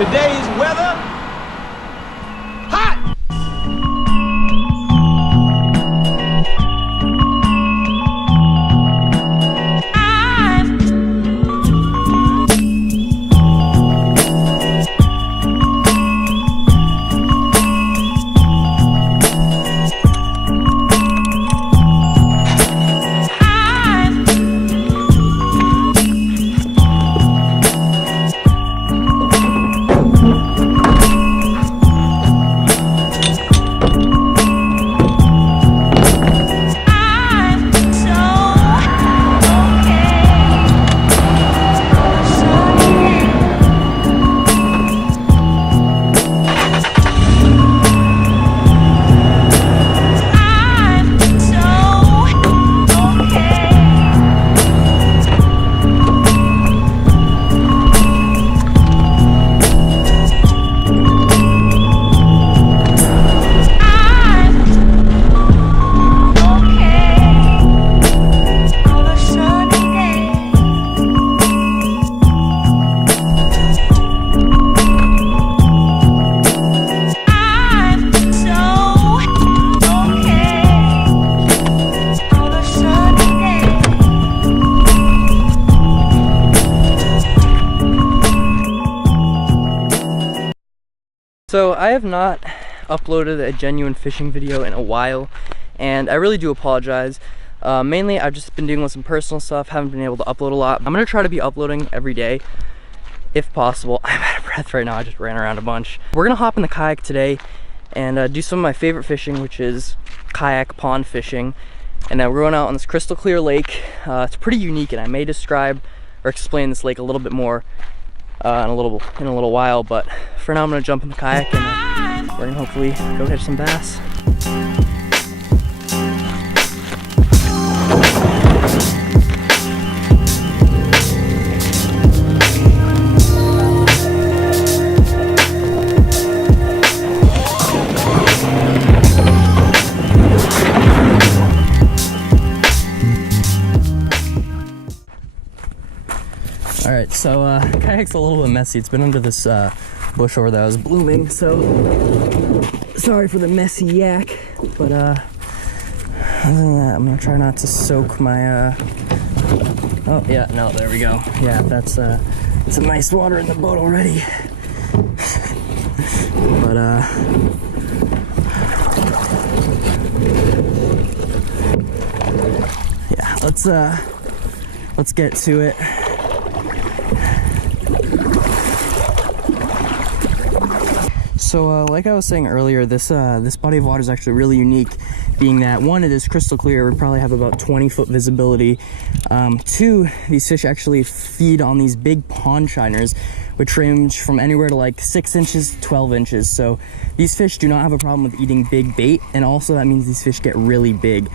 Today's weather, hot! So I have not uploaded a genuine fishing video in a while, and I really do apologize. Mainly I've just been dealing with some personal stuff, haven't been able to upload a lot. I'm gonna try to be uploading every day if possible. I'm out of breath right now, I just ran around a bunch. We're gonna hop in the kayak today and do some of my favorite fishing, which is kayak pond fishing. And we're going out on this crystal clear lake. It's pretty unique, and I may describe or explain this lake a little bit more in a little while, but for now I'm gonna jump in the kayak and we're gonna hopefully go catch some bass. All right, so kayak's a little bit messy. It's been under this bush over there that was blooming, so sorry for the messy yak. But other than that, I'm gonna try not to soak my oh yeah, no, there we go. Yeah, that's some nice water in the boat already. But yeah, let's get to it. So like I was saying earlier, this body of water is actually really unique, being that one, it is crystal clear. We probably have about 20-foot visibility. Two, these fish actually feed on these big pond shiners, which range from anywhere to like 6 inches to 12 inches. So these fish do not have a problem with eating big bait, and also that means these fish get really big.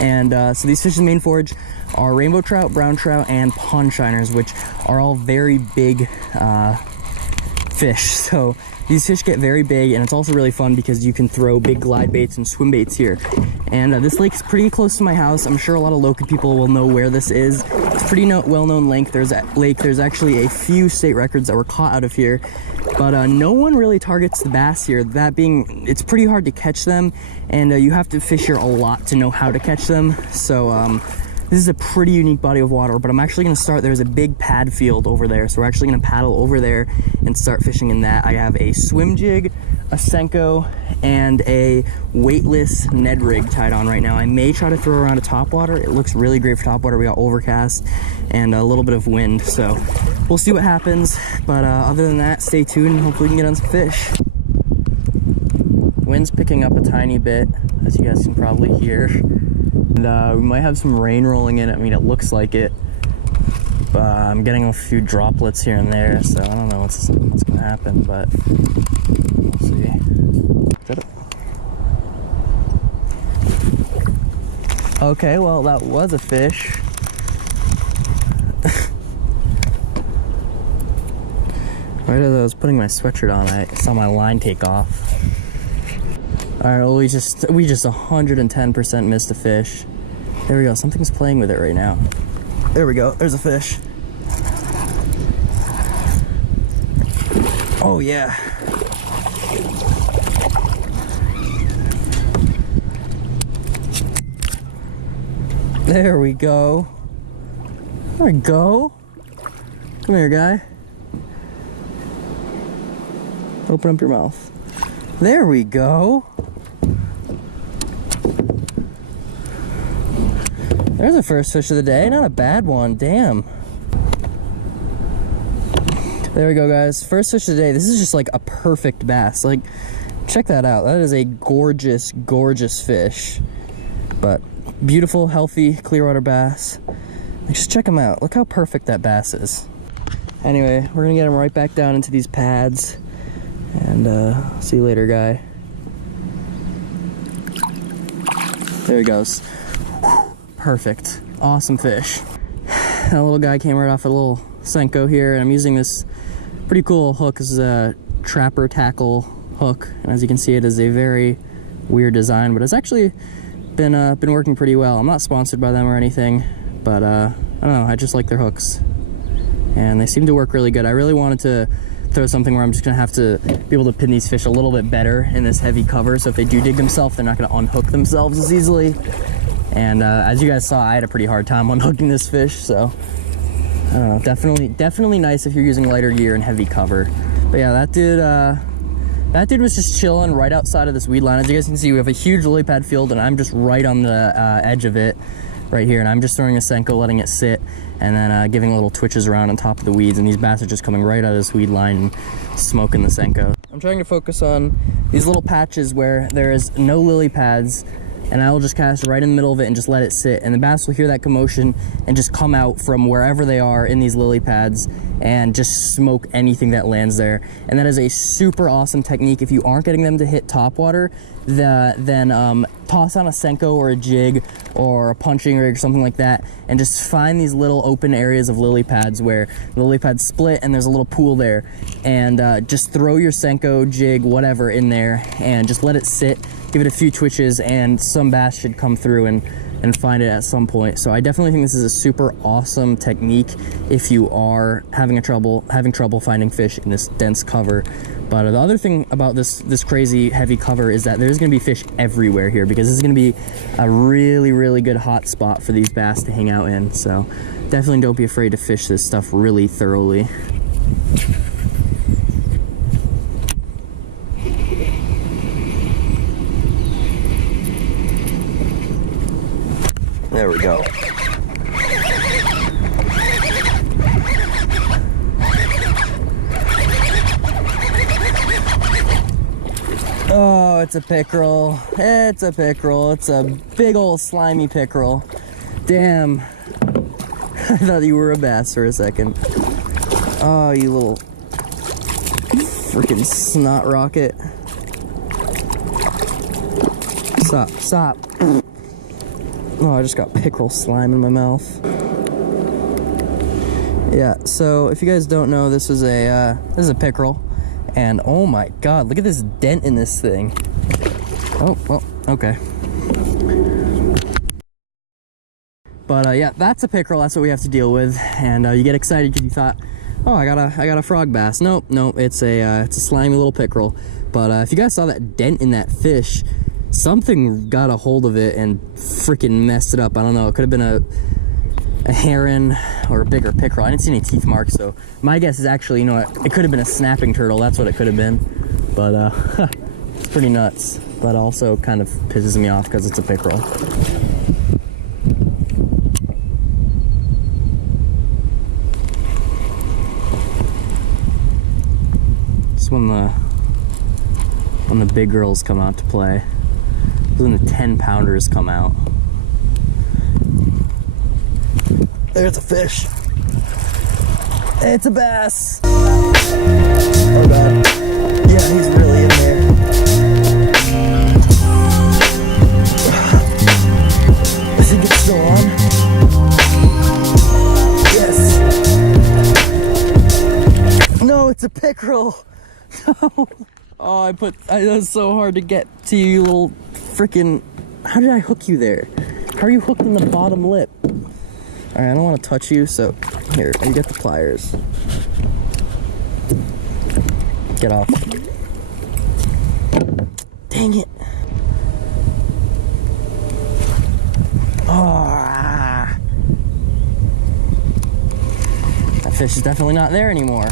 And so these fish's main forage are rainbow trout, brown trout, and pond shiners, which are all very big fish. So these fish get very big, and it's also really fun because you can throw big glide baits and swim baits here. And this lake's pretty close to my house. I'm sure a lot of local people will know where this is. It's a pretty well-known lake. There's actually a few state records that were caught out of here, but no one really targets the bass here. That being, it's pretty hard to catch them, and you have to fish here a lot to know how to catch them. So this is a pretty unique body of water, but I'm actually going to start, there's a big pad field over there, so we're actually going to paddle over there and start fishing in that. I have a swim jig, a Senko, and a weightless Ned rig tied on right now. I may try to throw around a topwater. It looks really great for topwater. We got overcast and a little bit of wind, so we'll see what happens. But other than that, stay tuned and hopefully we can get on some fish. Wind's picking up a tiny bit, as you guys can probably hear. And we might have some rain rolling in. I mean, it looks like it. I'm getting a few droplets here and there, so I don't know what's gonna happen, but we'll see. Okay, well, that was a fish. Right as I was putting my sweatshirt on, I saw my line take off. All right, well, we just 110% missed a fish. There we go, something's playing with it right now. There we go, there's a fish. Oh yeah. There we go. There we go. Come here, guy. Open up your mouth. There we go. There's the first fish of the day. Not a bad one. Damn. There we go, guys. First fish of the day. This is just like a perfect bass. Like, check that out. That is a gorgeous, gorgeous fish. But beautiful, healthy, clear water bass. Just check him out. Look how perfect that bass is. Anyway, we're gonna get him right back down into these pads. And see you later, guy. There he goes. Whew, perfect. Awesome fish. That little guy came right off a little Senko here, and I'm using this pretty cool hook. This is a trapper tackle hook, and as you can see, it is a very weird design, but it's actually been working pretty well. I'm not sponsored by them or anything, but I don't know, I just like their hooks, and they seem to work really good. I really wanted to throw something where I'm just gonna have to be able to pin these fish a little bit better in this heavy cover, so if they do dig themselves, they're not gonna unhook themselves as easily. And as you guys saw, I had a pretty hard time unhooking this fish, so I don't know, definitely nice if you're using lighter gear and heavy cover. But yeah, that dude was just chilling right outside of this weed line. As you guys can see, we have a huge lily pad field, and I'm just right on the edge of it right here, and I'm just throwing a Senko, letting it sit, and then giving little twitches around on top of the weeds, and these bass are just coming right out of this weed line and smoking the Senko. I'm trying to focus on these little patches where there is no lily pads, and I will just cast right in the middle of it and just let it sit, and the bass will hear that commotion and just come out from wherever they are in these lily pads and just smoke anything that lands there. And that is a super awesome technique. If you aren't getting them to hit topwater, then toss on a Senko or a jig or a punching rig or something like that, and just find these little open areas of lily pads where the lily pads split and there's a little pool there, and just throw your Senko, jig, whatever in there, and just let it sit. Give it a few twitches, and some bass should come through and find it at some point. So I definitely think this is a super awesome technique if you are having trouble finding fish in this dense cover. But the other thing about this crazy heavy cover is that there's going to be fish everywhere here, because this is going to be a really, really good hot spot for these bass to hang out in. So definitely don't be afraid to fish this stuff really thoroughly. There we go. Oh, it's a pickerel. It's a pickerel. It's a big old slimy pickerel. Damn. I thought you were a bass for a second. Oh, you little freaking snot rocket. Stop. Oh, I just got pickerel slime in my mouth. Yeah, so if you guys don't know, this is a pickerel, and oh my god, look at this dent in this thing. Oh, well, okay. But yeah, that's a pickerel. That's what we have to deal with, and you get excited because you thought, oh, I got a frog bass. Nope, it's a slimy little pickerel. But if you guys saw that dent in that fish, something got a hold of it and freaking messed it up. I don't know, it could have been a heron or a bigger pickerel. I didn't see any teeth marks, so my guess is actually, you know what, it could have been a snapping turtle. That's what it could have been. But it's pretty nuts, but also kind of pisses me off because it's a pickerel. Just when the big girls come out to play. When the 10-pounders come out. There's a fish. It's a bass. Oh god. Yeah, he's really in there. I think it's still on. Yes. No, it's a pickerel. No. Oh, that was so hard to get to, you little freaking. How did I hook you there? How are you hooked in the bottom lip? Alright, I don't want to touch you, so here, you get the pliers. Get off. Dang it. Oh, that fish is definitely not there anymore.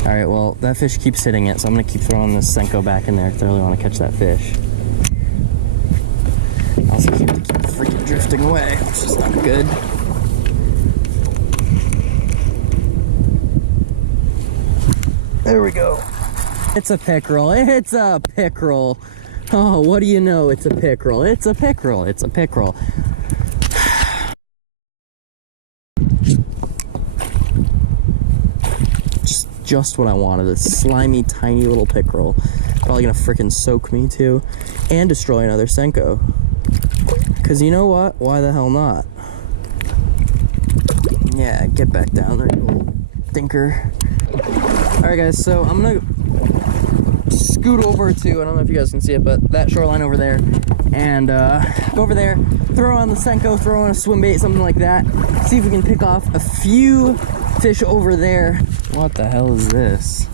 All right, well, that fish keeps hitting it, so I'm gonna keep throwing this Senko back in there if I really want to catch that fish. I also keep freaking drifting away, which is not good. There we go. It's a pickerel. It's a pickerel. Oh, what do you know? It's a pickerel. It's a pickerel. It's a pickerel. Just what I wanted. A slimy, tiny little pickerel. Probably gonna freaking soak me too, and destroy another Senko. Cause you know what? Why the hell not? Yeah, get back down there, you little thinker. All right, guys. So I'm gonna scoot over to, I don't know if you guys can see it, but that shoreline over there, and go over there, throw on the Senko, throw on a swim bait, something like that. See if we can pick off a few fish over there. What the hell is this?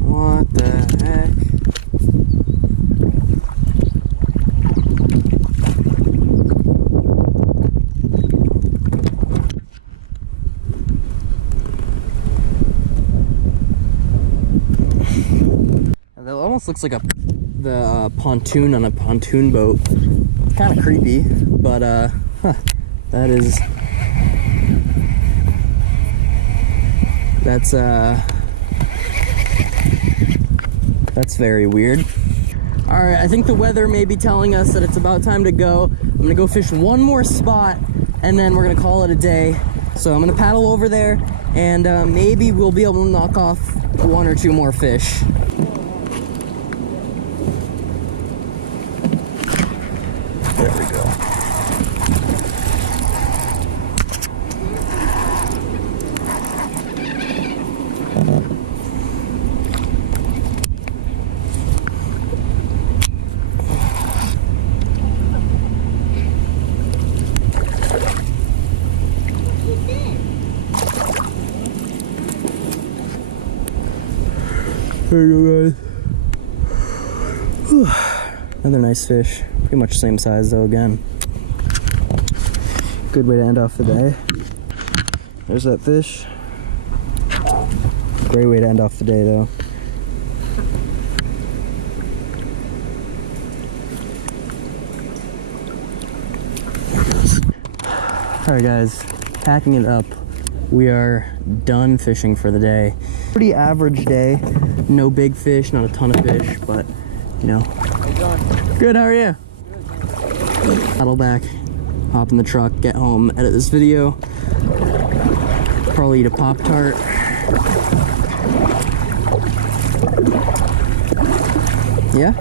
What the heck? That almost looks like the pontoon on a pontoon boat. Kind of creepy, but that's very weird. All right, I think the weather may be telling us that it's about time to go. I'm gonna go fish one more spot, and then we're gonna call it a day. So I'm gonna paddle over there, and maybe we'll be able to knock off one or two more fish. There we go. There you go, guys. Another nice fish. Pretty much same size though again. Good way to end off the day. There's that fish. Great way to end off the day though. Alright guys, packing it up. We are done fishing for the day. Pretty average day. No big fish, not a ton of fish, but you know. How you doing? Good, how are you? Good. Paddle back, hop in the truck, get home, edit this video. Probably eat a Pop-Tart. Yeah?